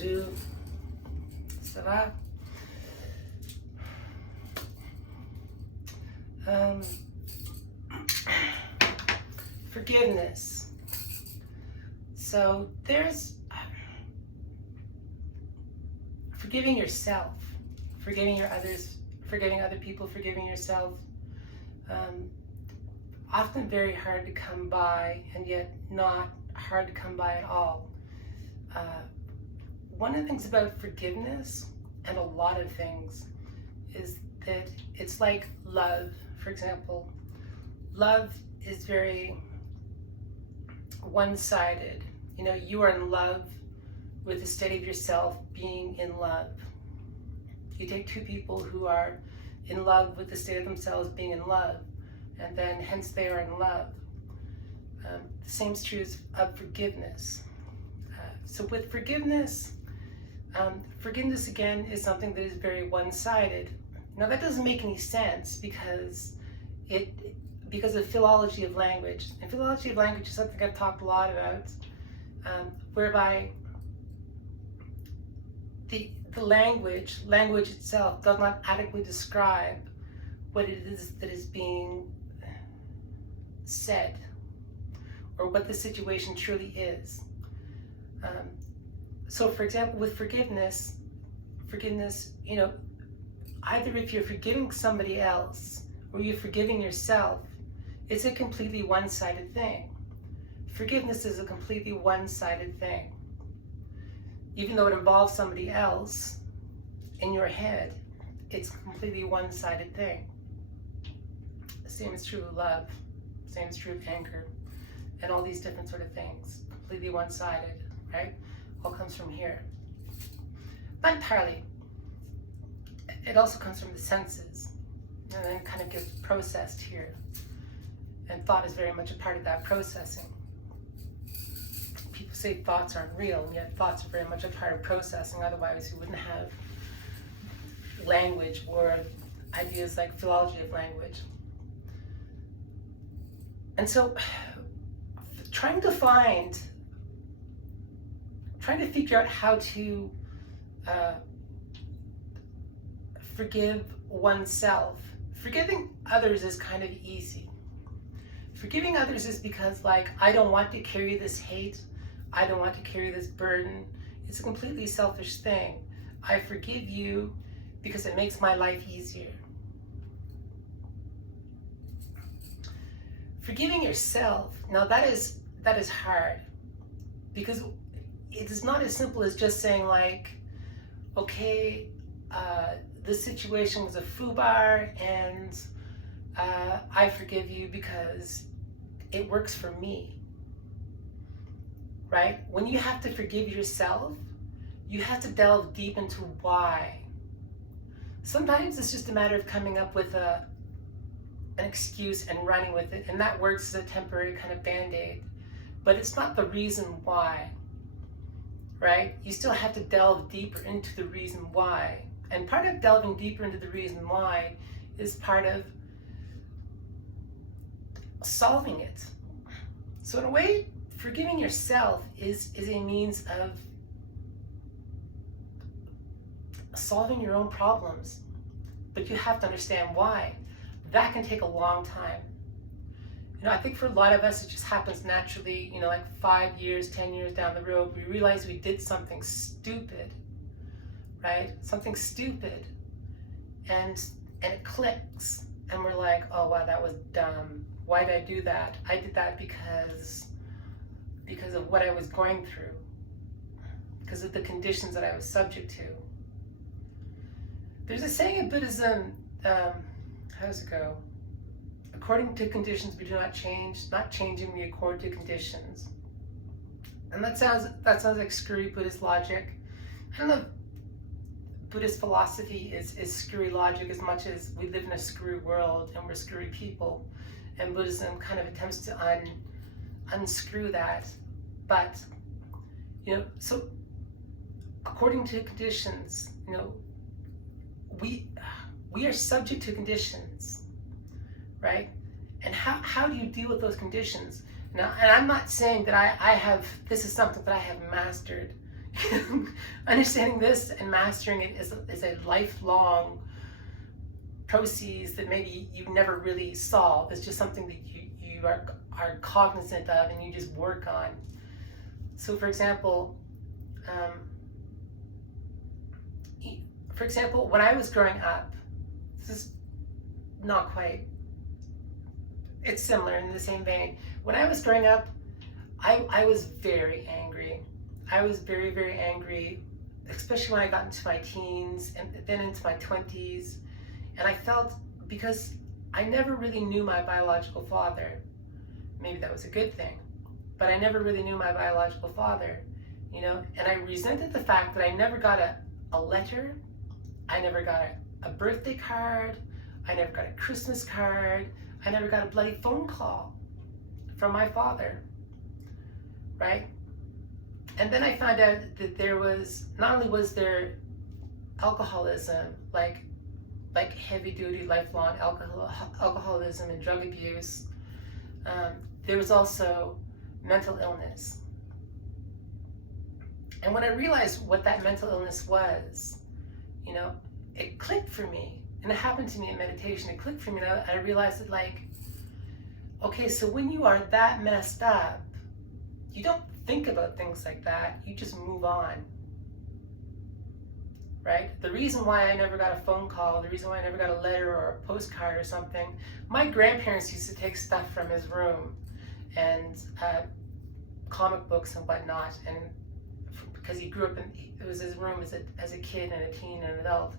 Bonjour. Ça va? Forgiveness. So there's forgiving yourself, forgiving others, forgiving other people, forgiving yourself. Often very hard to come by, and yet not hard to come by at all. One of the things about forgiveness, and a lot of things, is that it's like love. For example, love is very one-sided. You know, you are in love with the state of yourself being in love. You take two people who are in love with the state of themselves being in love, and then hence they are in love. The same is true of forgiveness. So with forgiveness, forgiveness again is something that is very one-sided. Now that doesn't make any sense because of philology of language. And philology of language is something I've talked a lot about, whereby the language itself does not adequately describe what it is that is being said, or what the situation truly is. So for example, with forgiveness, you know, either if you're forgiving somebody else or you're forgiving yourself, it's a completely one-sided thing. Forgiveness is a completely one-sided thing. Even though it involves somebody else in your head, it's a completely one-sided thing. The same is true of love, same is true of anger, and all these different sort of things. Completely one-sided, right? All comes from here. Not entirely. It also comes from the senses, and then kind of gets processed here. And thought is very much a part of that processing. People say thoughts aren't real, and yet thoughts are very much a part of processing. Otherwise, we wouldn't have language or ideas like philology of language. And so, trying to figure out how to forgive oneself. Forgiving others is kind of easy. Forgiving others is because, like, I don't want to carry this hate. I don't want to carry this burden. It's a completely selfish thing. I forgive you because it makes my life easier. Forgiving yourself, now that is hard, because it is not as simple as just saying, like, okay, this situation was a foobar and I forgive you because it works for me, right? When you have to forgive yourself, you have to delve deep into why. Sometimes it's just a matter of coming up with an excuse and running with it, and that works as a temporary kind of band-aid, but it's not the reason why, right? You still have to delve deeper into the reason why. And part of delving deeper into the reason why is part of solving it. So in a way, forgiving yourself is a means of solving your own problems, but you have to understand why. That can take a long time. You know, I think for a lot of us, it just happens naturally, you know, like 5 years, 10 years down the road, we realize we did something stupid, right? Something stupid, and it clicks, and we're like, oh wow, that was dumb. Why did I do that? I did that because of what I was going through, because of the conditions that I was subject to. There's a saying in Buddhism, how does it go? According to conditions we do not change, not changing we accord to conditions. And that sounds like screwy Buddhist logic. I don't know if Buddhist philosophy is screwy logic as much as we live in a screwy world and we're screwy people. And Buddhism kind of attempts to unscrew that. But, you know, so according to conditions, you know, we are subject to conditions, right? And how do you deal with those conditions? Now, and I'm not saying that I have, this is something that I have mastered. Understanding this and mastering it is a lifelong process that maybe you never really solve. It's just something that you are cognizant of and you just work on. So for example, when I was growing up, this is not quite, it's similar in the same vein. When I was growing up, I was very angry. I was very, very angry, especially when I got into my teens and then into my 20s. And I felt, because I never really knew my biological father, maybe that was a good thing, but I never really knew my biological father, you know, and I resented the fact that I never got a letter, I never got a birthday card, I never got a Christmas card, I never got a bloody phone call from my father, right? And then I found out that there was, not only was there alcoholism, like heavy duty, lifelong alcoholism and drug abuse, there was also mental illness. And when I realized what that mental illness was, you know, it clicked for me. And it happened to me in meditation. It clicked for me, and I realized that, like, okay, so when you are that messed up, you don't think about things like that. You just move on, right? The reason why I never got a phone call, the reason why I never got a letter or a postcard or something, my grandparents used to take stuff from his room and comic books and whatnot, and because he grew up in, it was his room as a kid and a teen and an adult,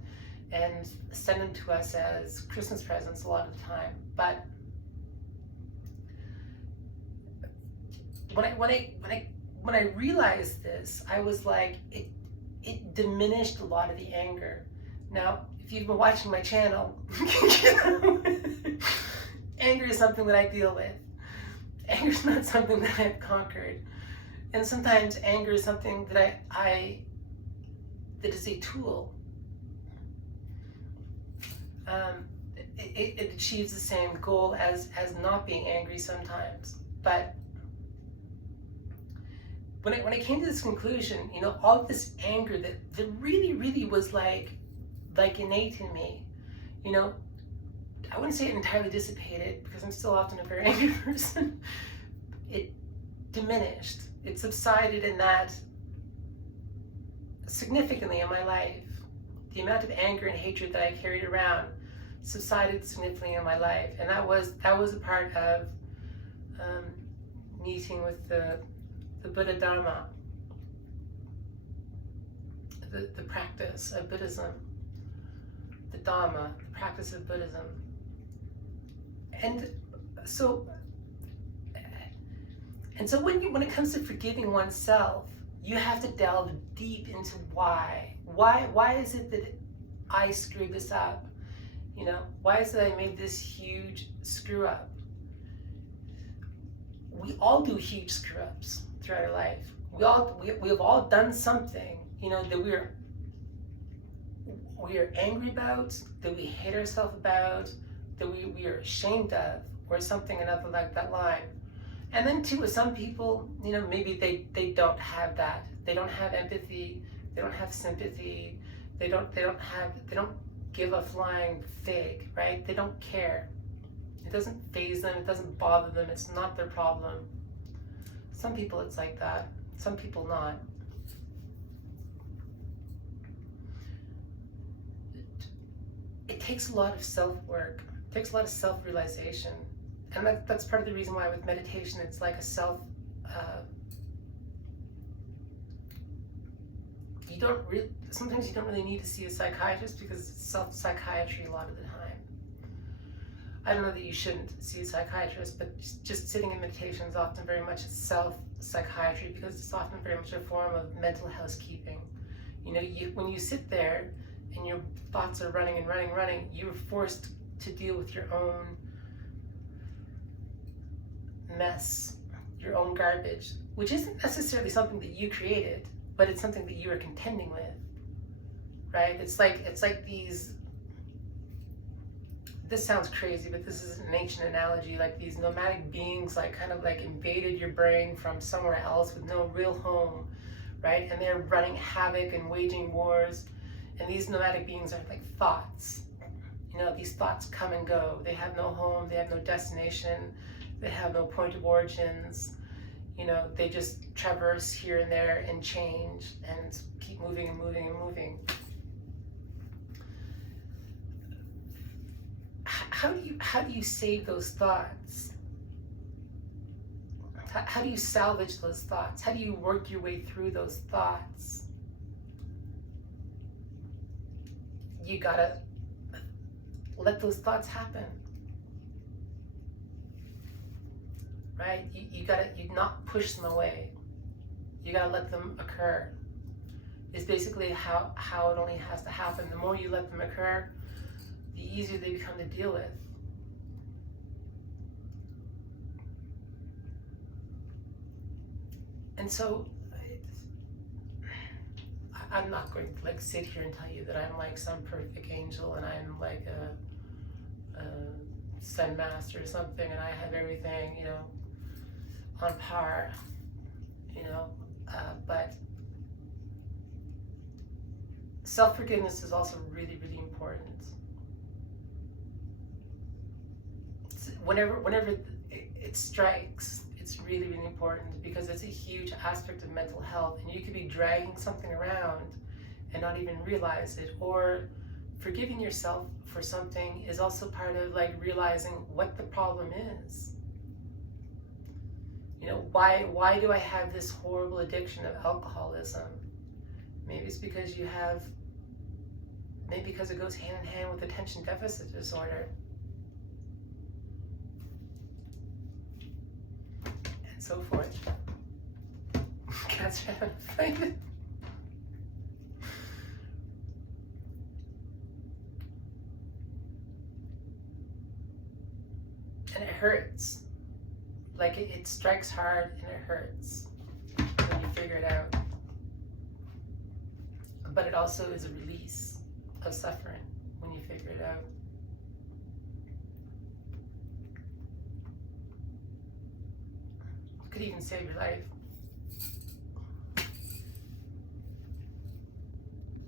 and send them to us as Christmas presents a lot of the time. But when I realized this, I was like, it diminished a lot of the anger. Now, if you've been watching my channel, anger is something that I deal with. Anger is not something that I've conquered. And sometimes anger is something that that is a tool. It achieves the same goal as not being angry sometimes. But when I came to this conclusion, you know, all of this anger that really, really was like innate in me, you know, I wouldn't say it entirely dissipated, because I'm still often a very angry person. It diminished. It subsided in that significantly in my life. The amount of anger and hatred that I carried around subsided significantly in my life, and that was a part of meeting with the Buddha Dharma, the practice of Buddhism, the Dharma, the practice of Buddhism. And so when it comes to forgiving oneself, you have to delve deep into why. Why is it that I screwed this up? You know, why is it that I made this huge screw up? We all do huge screw ups throughout our life. We have all done something, you know, that we are angry about, that we hate ourselves about, that we are ashamed of, or something another like that line. And then too, with some people, you know, maybe they don't have that. They don't have empathy. They don't have sympathy. They don't give a flying fig, right? They don't care. It doesn't faze them. It doesn't bother them. It's not their problem. Some people it's like that. Some people not. It takes a lot of self-work. It takes a lot of self-realization. And that's part of the reason why with meditation it's like a sometimes you don't really need to see a psychiatrist, because it's self-psychiatry a lot of the time. I don't know that you shouldn't see a psychiatrist, but just sitting in meditation is often very much self-psychiatry, because it's often very much a form of mental housekeeping. You know, when you sit there and your thoughts are running and running, you're forced to deal with your own mess, your own garbage, which isn't necessarily something that you created, but it's something that you are contending with, right? It's like these, this sounds crazy, but this is an ancient analogy, like these nomadic beings, like kind of like invaded your brain from somewhere else with no real home, right? And they're running havoc and waging wars. And these nomadic beings are like thoughts. You know, these thoughts come and go. They have no home, they have no destination, they have no point of origins. You know, they just traverse here and there and change and keep moving and moving and moving. How do you save those thoughts? How do you salvage those thoughts? How do you work your way through those thoughts? You gotta let those thoughts happen, right? You not push them away. You gotta let them occur. It's basically how it only has to happen. The more you let them occur, the easier they become to deal with. And so, I'm not going to like sit here and tell you that I'm like some perfect angel and I'm like a Zen master or something and I have everything, you know, on par, you know, but self-forgiveness is also really, really important. Whenever it strikes, it's really, really important because it's a huge aspect of mental health, and you could be dragging something around and not even realize it. Or forgiving yourself for something is also part of like realizing what the problem is. You know, why do I have this horrible addiction of alcoholism? Maybe it's because maybe because it goes hand in hand with attention deficit disorder. So forth. Cats are having a fight. And it hurts. Like it strikes hard and it hurts when you figure it out. But it also is a release of suffering when you figure it out. Could even save your life.